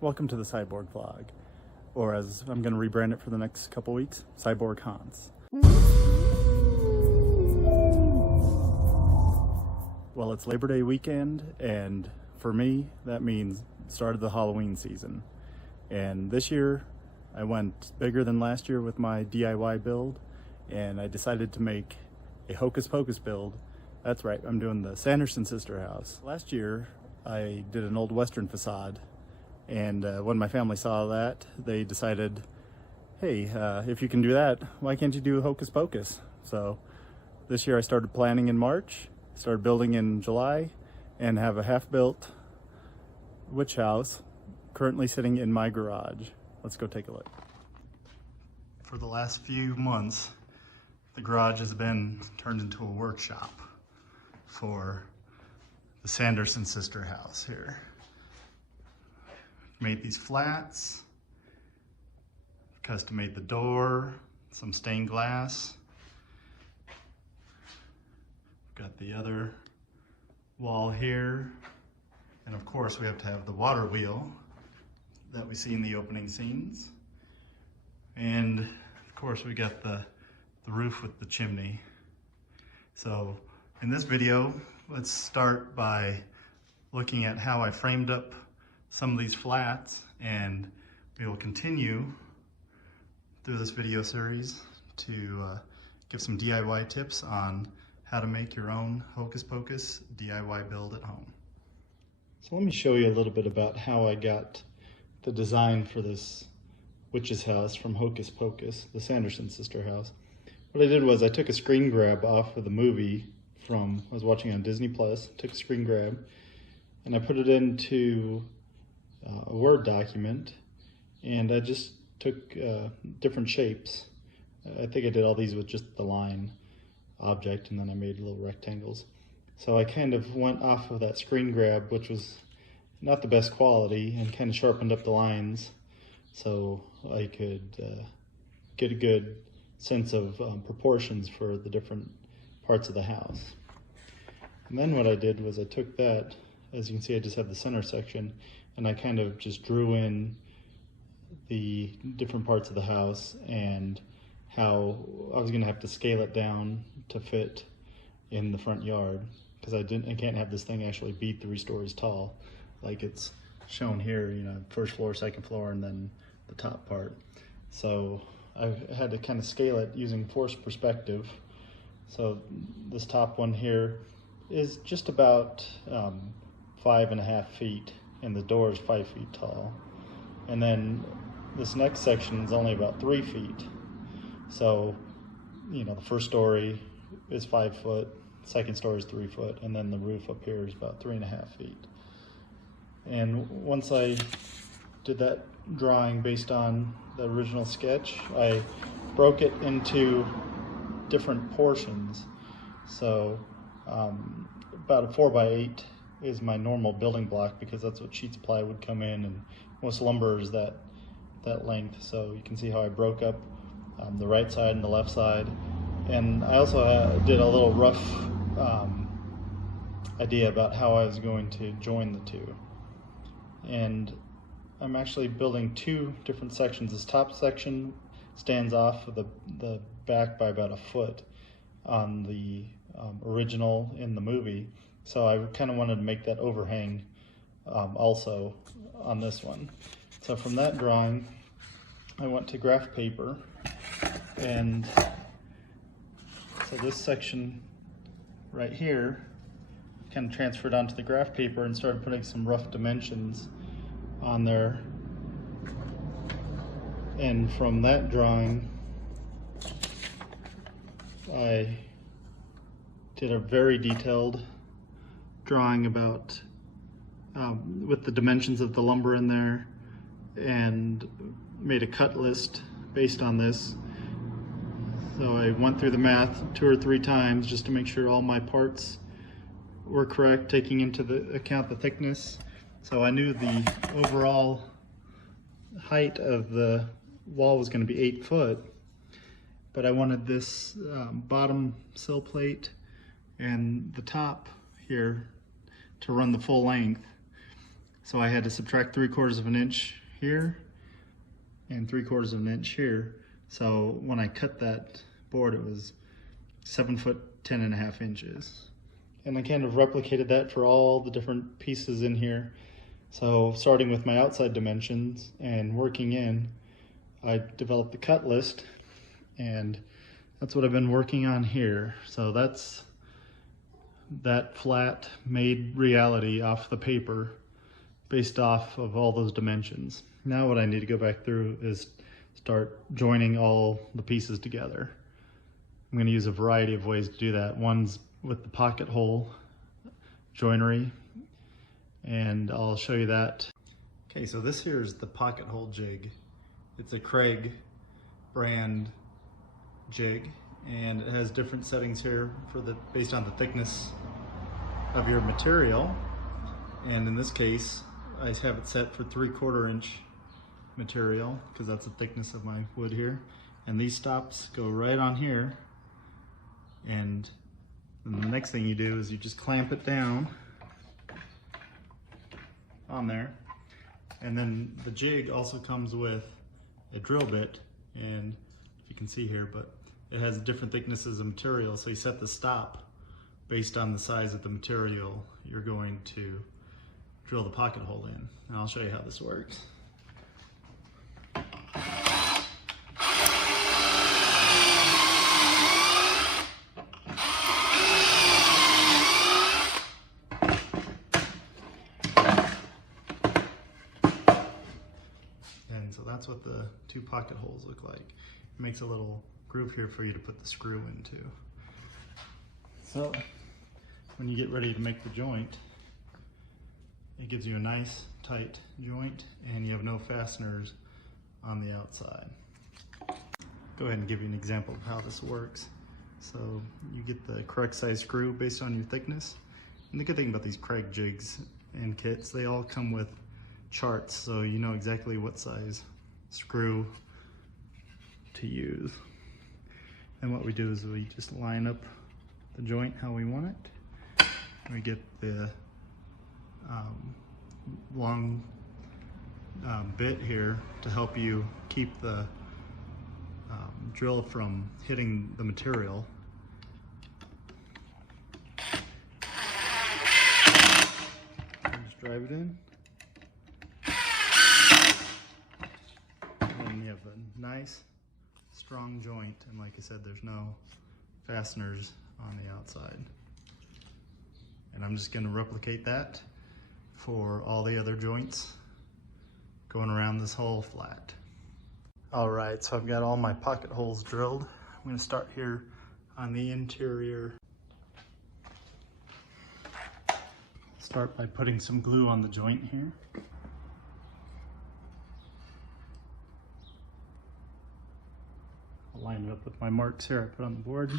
Welcome to the Cyborg Vlog, or as I'm going to rebrand it for the next couple weeks, Cyborg Hans. Well, it's Labor Day weekend, and for me, that means start of the Halloween season. And this year, I went bigger than last year with my DIY build, and I decided to make a Hocus Pocus build. That's right, I'm doing the Sanderson Sister house. Last year, I did an old Western facade, and when my family saw that, they decided, hey, if you can do that, why can't you do Hocus Pocus? So this year I started planning in March, started building in July, and have a half-built witch house currently sitting in my garage. Let's go take a look. For the last few months, the garage has been turned into a workshop for the Sanderson Sister house here. Made these flats, custom made the door, some stained glass. Got the other wall here. And of course we have to have the water wheel that we see in the opening scenes. And of course we got the roof with the chimney. So in this video, let's start by looking at how I framed up some of these flats, and we will continue through this video series to give some DIY tips on how to make your own Hocus Pocus DIY build at home. So let me show you a little bit about how I got the design for this witch's house from Hocus Pocus, the Sanderson Sister house. What I did was I took a screen grab off of the movie I was watching on Disney Plus, took a screen grab, and I put it into a Word document, and I just took different shapes. I think I did all these with just the line object, and then I made little rectangles. So I kind of went off of that screen grab, which was not the best quality, and kind of sharpened up the lines so I could get a good sense of proportions for the different parts of the house. And then what I did was I took that, as you can see I just have the center section, and I kind of just drew in the different parts of the house and how I was going to have to scale it down to fit in the front yard, because I can't have this thing actually be 3 stories tall like it's shown here, you know, first floor, second floor, and then the top part. So I had to kind of scale it using forced perspective. So this top one here is just about 5.5 feet, and the door is 5 feet tall. And then this next section is only about 3 feet. So, you know, the first story is 5 foot, second story is 3 foot, and then the roof up here is about 3.5 feet. And once I did that drawing based on the original sketch, I broke it into different portions. So about a 4x8 is my normal building block, because that's what sheets of ply would come in, and most lumber is that length. So you can see how I broke up the right side and the left side. And I also did a little rough idea about how I was going to join the two. And I'm actually building 2 different sections. This top section stands off of the back by about 1 foot on the original in the movie. So I kind of wanted to make that overhang also on this one. So from that drawing, I went to graph paper, and so this section right here kind of transferred onto the graph paper and started putting some rough dimensions on there. And from that drawing, I did a very detailed drawing about with the dimensions of the lumber in there, and made a cut list based on this. So I went through the math 2 or 3 times just to make sure all my parts were correct, taking into account the thickness. So I knew the overall height of the wall was going to be 8 foot, but I wanted this bottom sill plate and the top here to run the full length. So I had to subtract 3/4 of an inch here and 3/4 of an inch here. So when I cut that board, it was 7 foot 10.5 inches. And I kind of replicated that for all the different pieces in here. So starting with my outside dimensions and working in, I developed the cut list, and that's what I've been working on here. So that's that flat made reality off the paper based off of all those dimensions. Now what I need to go back through is start joining all the pieces together. I'm going to use a variety of ways to do that. One's with the pocket hole joinery, and I'll show you that. Okay, so this here is the pocket hole jig. It's a Craig brand jig, and it has different settings here for based on the thickness of your material. And in this case, I have it set for 3/4 inch material because that's the thickness of my wood here. And these stops go right on here. And then the next thing you do is you just clamp it down on there. And then the jig also comes with a drill bit, and if you can see here, but it has different thicknesses of material, so you set the stop based on the size of the material you're going to drill the pocket hole in. And I'll show you how this works. And so that's what the two pocket holes look like. It makes a little groove here for you to put the screw into. So when you get ready to make the joint, it gives you a nice tight joint, and you have no fasteners on the outside. Go ahead and give you an example of how this works. So you get the correct size screw based on your thickness. And the good thing about these Craig jigs and kits, they all come with charts, so you know exactly what size screw to use. And what we do is we just line up the joint how we want it. We get the long bit here to help you keep the drill from hitting the material. Just drive it in. And you have a nice strong joint, and like I said, there's no fasteners on the outside. And I'm just going to replicate that for all the other joints going around this whole flat. All right, so I've got all my pocket holes drilled. I'm going to start here on the interior. Start by putting some glue on the joint here. I'll line it up with my marks here I put on the board.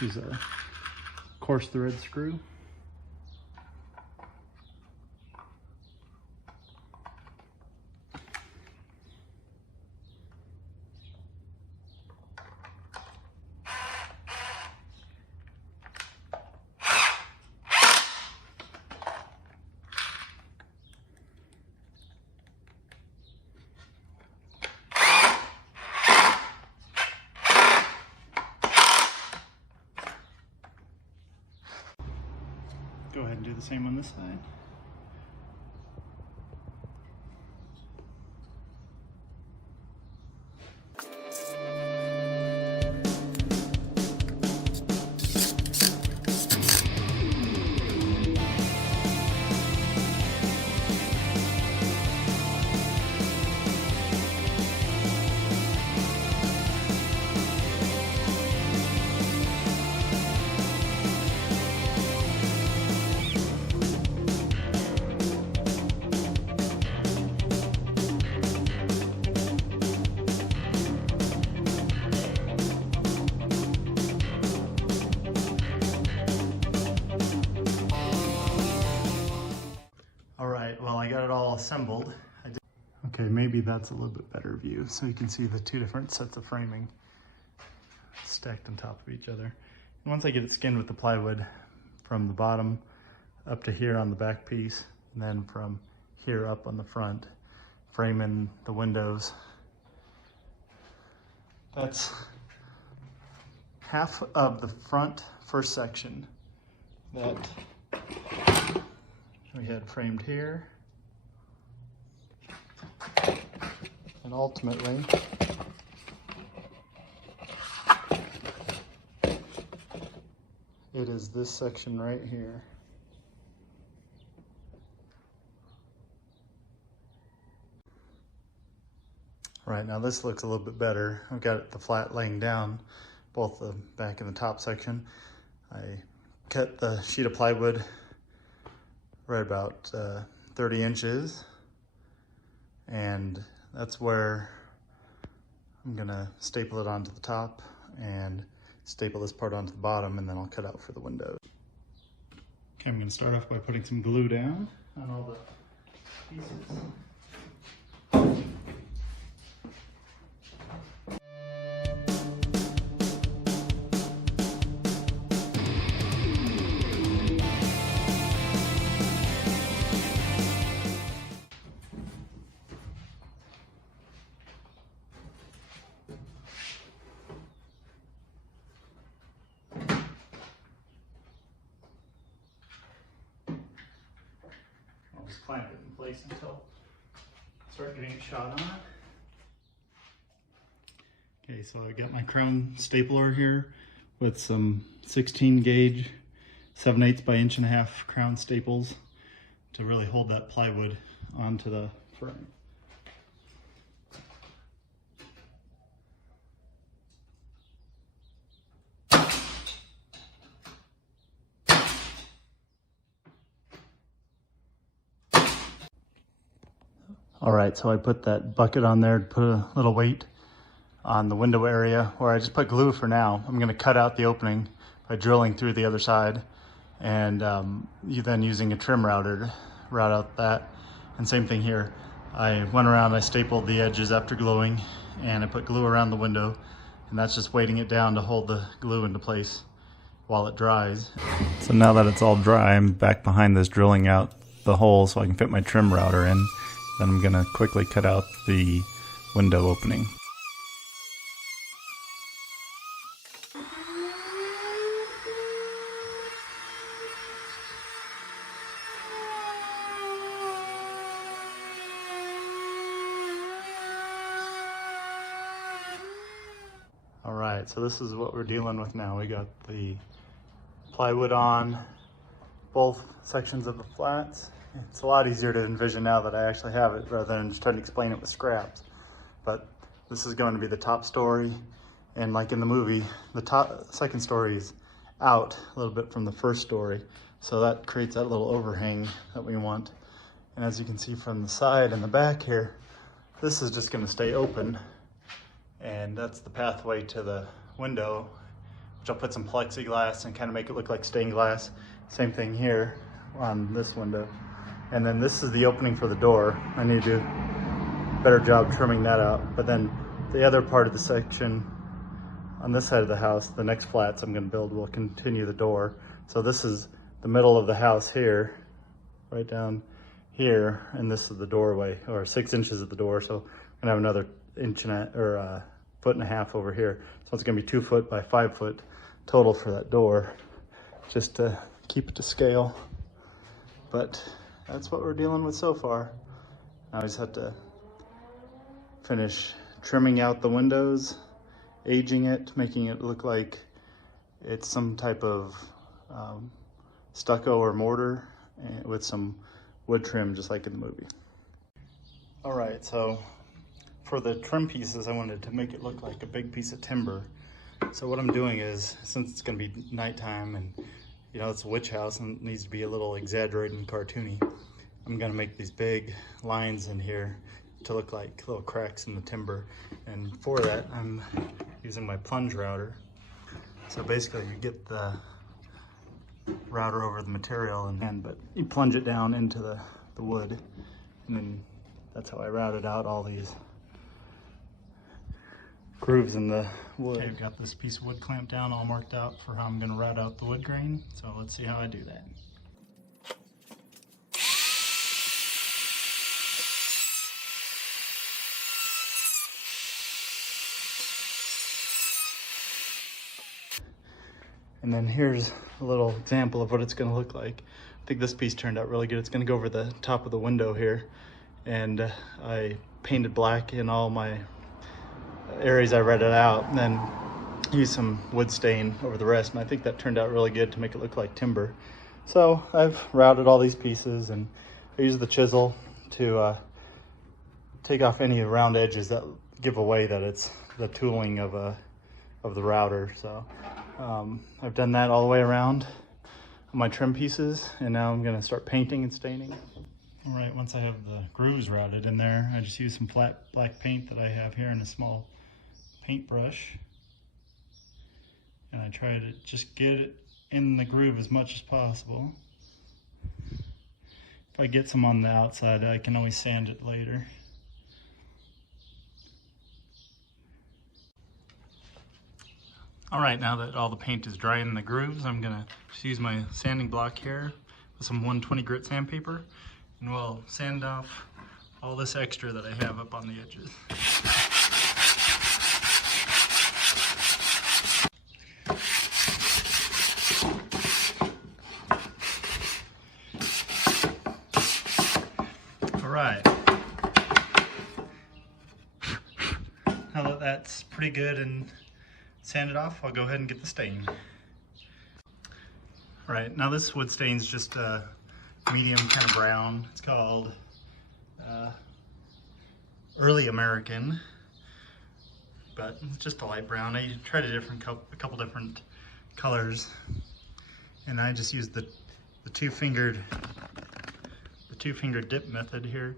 Use a coarse thread screw. Go ahead and do the same on this side. I got it all assembled. Okay, maybe that's a little bit better view, so you can see the two different sets of framing stacked on top of each other. And once I get it skinned with the plywood from the bottom up to here on the back piece, and then from here up on the front, framing the windows. That's half of the front first section that we had framed here. And ultimately, it is this section right here. Right, now this looks a little bit better. I've got the flat laying down, both the back and the top section. I cut the sheet of plywood right about 30 inches, and that's where I'm gonna staple it onto the top and staple this part onto the bottom, and then I'll cut out for the windows. Okay, I'm gonna start off by putting some glue down on all the pieces. Just clamp it in place until I start getting it shot on. Okay, so I got my crown stapler here with some 16 gauge 7/8 by 1.5" crown staples to really hold that plywood onto the frame. All right, so I put that bucket on there to put a little weight on the window area where I just put glue for now. I'm gonna cut out the opening by drilling through the other side, and then using a trim router to route out that. And same thing here. I went around, I stapled the edges after gluing, and I put glue around the window, and that's just weighting it down to hold the glue into place while it dries. So now that it's all dry, I'm back behind this drilling out the hole so I can fit my trim router in. Then I'm gonna quickly cut out the window opening. All right, so this is what we're dealing with now. We got the plywood on both sections of the flats. It's a lot easier to envision now that I actually have it rather than just trying to explain it with scraps. But this is going to be the top story, and like in the movie, the second story is out a little bit from the first story. So that creates that little overhang that we want. And as you can see from the side and the back here, this is just going to stay open. And that's the pathway to the window, which I'll put some plexiglass and kind of make it look like stained glass. Same thing here on this window. And then this is the opening for the door. I need to do a better job trimming that out. But then the other part of the section on this side of the house, the next flats I'm gonna build will continue the door. So this is the middle of the house here, right down here, and this is the doorway, or 6 inches of the door. So I'm gonna have another foot and a half over here. So it's gonna be 2 foot by 5 foot total for that door, just to keep it to scale. But that's what we're dealing with so far. Now I just have to finish trimming out the windows, aging it, making it look like it's some type of stucco or mortar, and with some wood trim, just like in the movie. All right, so for the trim pieces, I wanted to make it look like a big piece of timber. So what I'm doing is, since it's gonna be nighttime and you know, it's a witch house and it needs to be a little exaggerated and cartoony, I'm gonna make these big lines in here to look like little cracks in the timber. And for that, I'm using my plunge router. So basically you get the router over the material but you plunge it down into the wood, and then that's how I routed out all these grooves in the wood. Okay, I've got this piece of wood clamped down, all marked out for how I'm gonna route out the wood grain. So let's see how I do that. And then here's a little example of what it's going to look like. I think this piece turned out really good. It's going to go over the top of the window here. And I painted black in all my areas I read it out, and then used some wood stain over the rest. And I think that turned out really good to make it look like timber. So I've routed all these pieces, and I used the chisel to take off any round edges that give away that it's the tooling of the router. So I've done that all the way around on my trim pieces, and now I'm gonna start painting and staining. All right, once I have the grooves routed in there, I just use some flat black paint that I have here in a small paintbrush. And I try to just get it in the groove as much as possible. If I get some on the outside, I can always sand it later. All right, now that all the paint is dry in the grooves, I'm gonna just use my sanding block here with some 120 grit sandpaper, and we'll sand off all this extra that I have up on the edges. All right. Now that that's pretty good and sand it off, I'll go ahead and get the stain. All right, now this wood stain's just a medium kind of brown. It's called Early American, but it's just a light brown. I tried a couple different colors, and I just used the two-fingered dip method here,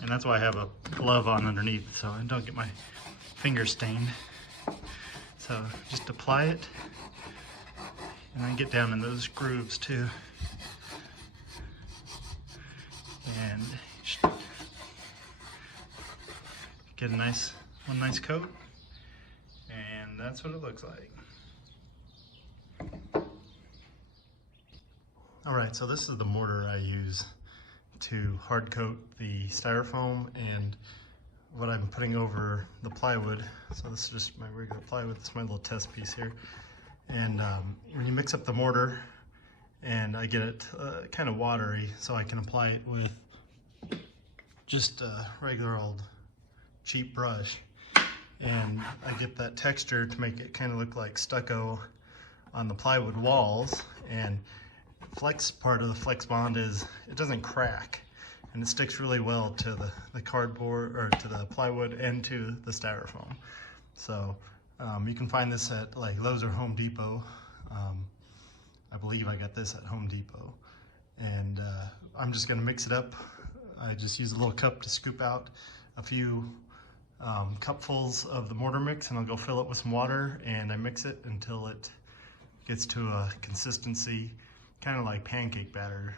and that's why I have a glove on underneath so I don't get my fingers stained. So just apply it, and I get down in those grooves too. And get one nice coat, and that's what it looks like. All right, so this is the mortar I use to hard coat the styrofoam and what I'm putting over the plywood. So this is just my regular plywood. This is my little test piece here. And when you mix up the mortar, and I get it kind of watery, so I can apply it with just a regular old cheap brush. And I get that texture to make it kind of look like stucco on the plywood walls. And flex part of the flex bond is it doesn't crack. And it sticks really well to the cardboard, or to the plywood, and to the styrofoam. So you can find this at like Lowe's or Home Depot. I believe I got this at Home Depot. And I'm just gonna mix it up. I just use a little cup to scoop out a few cupfuls of the mortar mix, and I'll go fill it with some water, and I mix it until it gets to a consistency kind of like pancake batter.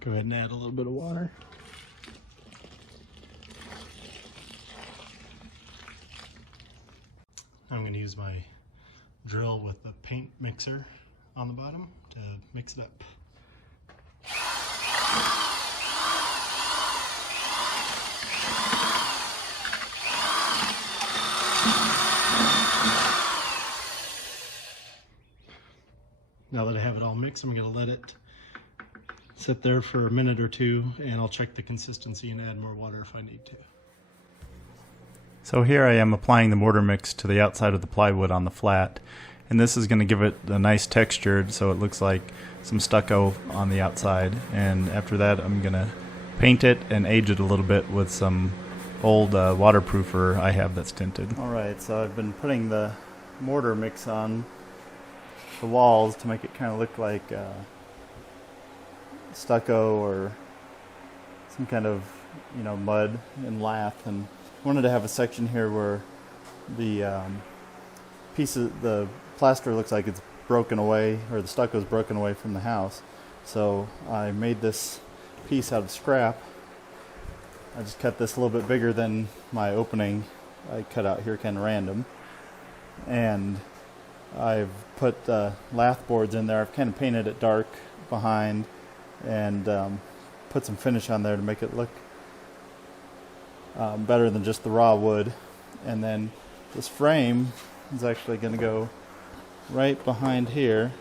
Go ahead and add a little bit of water. I'm going to use my drill with the paint mixer on the bottom to mix it up. Now that I have it all mixed, I'm going to let it sit there for a minute or two, and I'll check the consistency and add more water if I need to. So here I am applying the mortar mix to the outside of the plywood on the flat, and this is going to give it a nice texture so it looks like some stucco on the outside. And after that I'm going to paint it and age it a little bit with some old waterproofer I have that's tinted. Alright, so I've been putting the mortar mix on the walls to make it kind of look like stucco or some kind of, mud and lath. And I wanted to have a section here where the the plaster looks like it's broken away, or the stucco is broken away from the house. So I made this piece out of scrap. I just cut this a little bit bigger than my opening I cut out here, kind of random. And I've put lath boards in there. I've kind of painted it dark behind and put some finish on there to make it look better than just the raw wood. And then this frame is actually going to go right behind here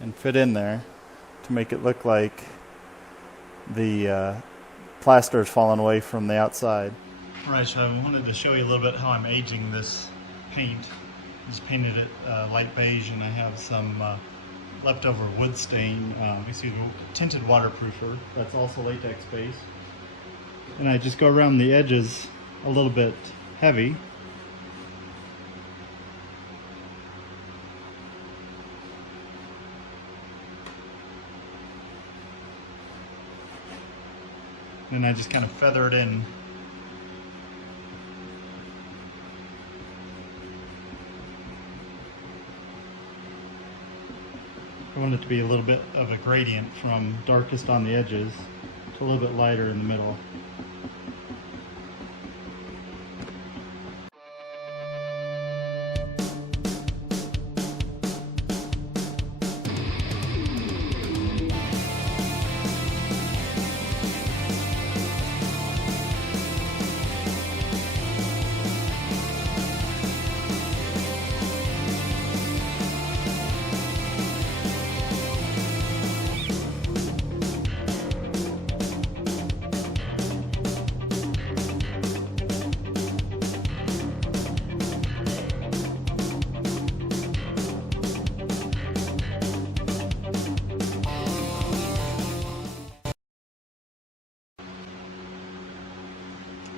and fit in there to make it look like the plaster is falling away from the outside. Alright, so I wanted to show you a little bit how I'm aging this paint. I just painted it light beige, and I have some leftover wood stain. You see the tinted waterproofer, that's also latex based. And I just go around the edges a little bit heavy. And I just kind of feather it in. I want it to be a little bit of a gradient from darkest on the edges to a little bit lighter in the middle.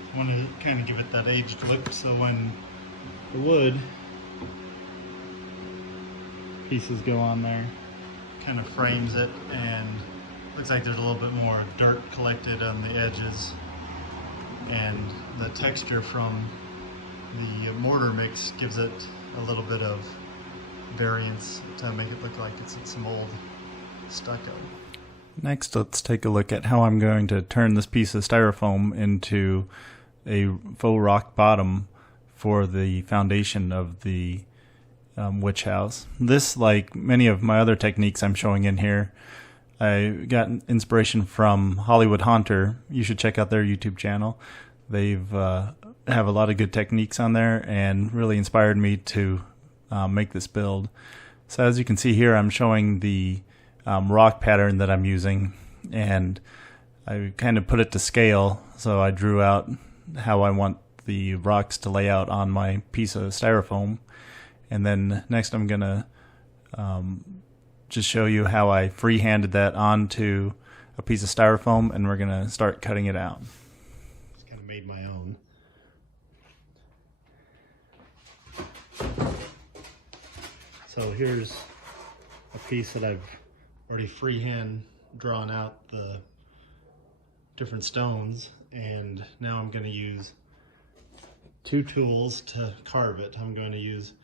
I want to kind of give it that aged look, so when the wood pieces go on there, kind of frames it, and looks like there's a little bit more dirt collected on the edges, and the texture from the mortar mix gives it a little bit of variance to make it look like it's some old stucco. Next, let's take a look at how I'm going to turn this piece of styrofoam into a faux rock bottom for the foundation of the witch house. This, like many of my other techniques I'm showing in here, I got inspiration from Hollywood Haunter. You should check out their YouTube channel. They've have a lot of good techniques on there and really inspired me to make this build. So as you can see here, I'm showing the rock pattern that I'm using, and I kind of put it to scale. So I drew out how I want the rocks to lay out on my piece of styrofoam, and then next I'm gonna just show you how I freehanded that onto a piece of styrofoam, and we're gonna start cutting it out. Just kind of made my own. So here's a piece that I've already freehand drawn out the different stones, and now I'm going to use two tools to carve it. I'm going to use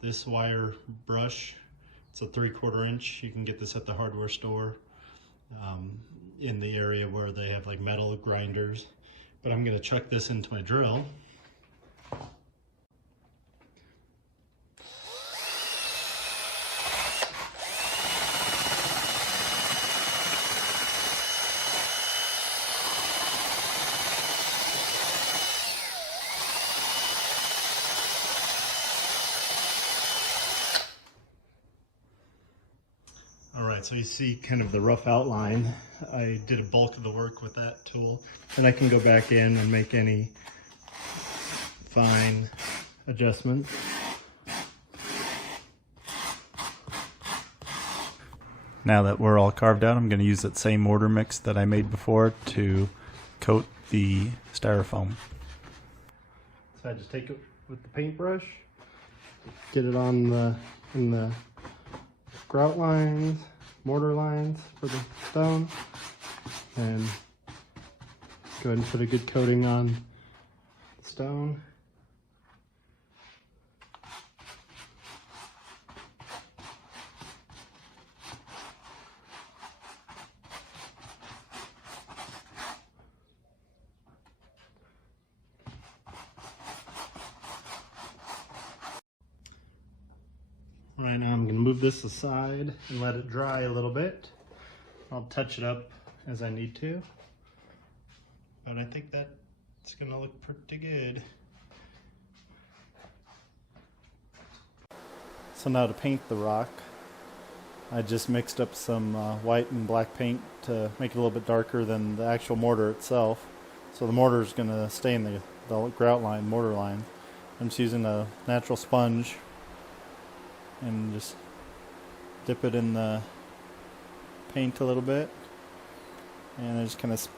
this wire brush. It's a 3/4 inch. You can get this at the hardware store in the area where they have like metal grinders. But I'm going to chuck this into my drill. Alright, so you see kind of the rough outline. I did a bulk of the work with that tool, and I can go back in and make any fine adjustments. Now that we're all carved out, I'm going to use that same mortar mix that I made before to coat the styrofoam. So I just take it with the paintbrush, get it on in the grout lines, mortar lines for the stone, and go ahead and put a good coating on the stone. Right now I'm going to move this aside and let it dry a little bit. I'll touch it up as I need to. But I think that's going to look pretty good. So now to paint the rock, I just mixed up some white and black paint to make it a little bit darker than the actual mortar itself. So the mortar is going to stay in the grout line, mortar line. I'm just using a natural sponge and just dip it in the paint a little bit, and I just kind of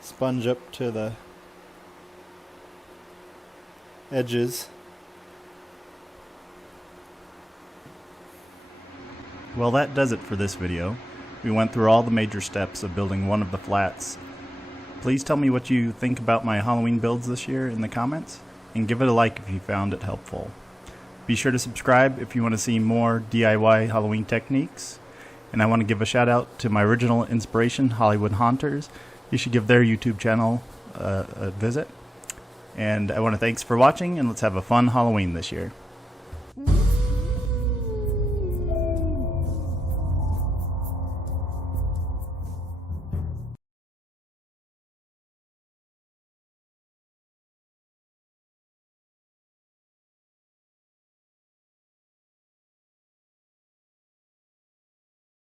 sponge up to the edges. Well, that does it for this video. We went through all the major steps of building one of the flats. Please tell me what you think about my Halloween builds this year in the comments, and give it a like if you found it helpful. Be sure to subscribe if you want to see more DIY Halloween techniques. And I want to give a shout out to my original inspiration, Hollywood Haunters. You should give their YouTube channel a visit. And I want to thanks for watching, and let's have a fun Halloween this year.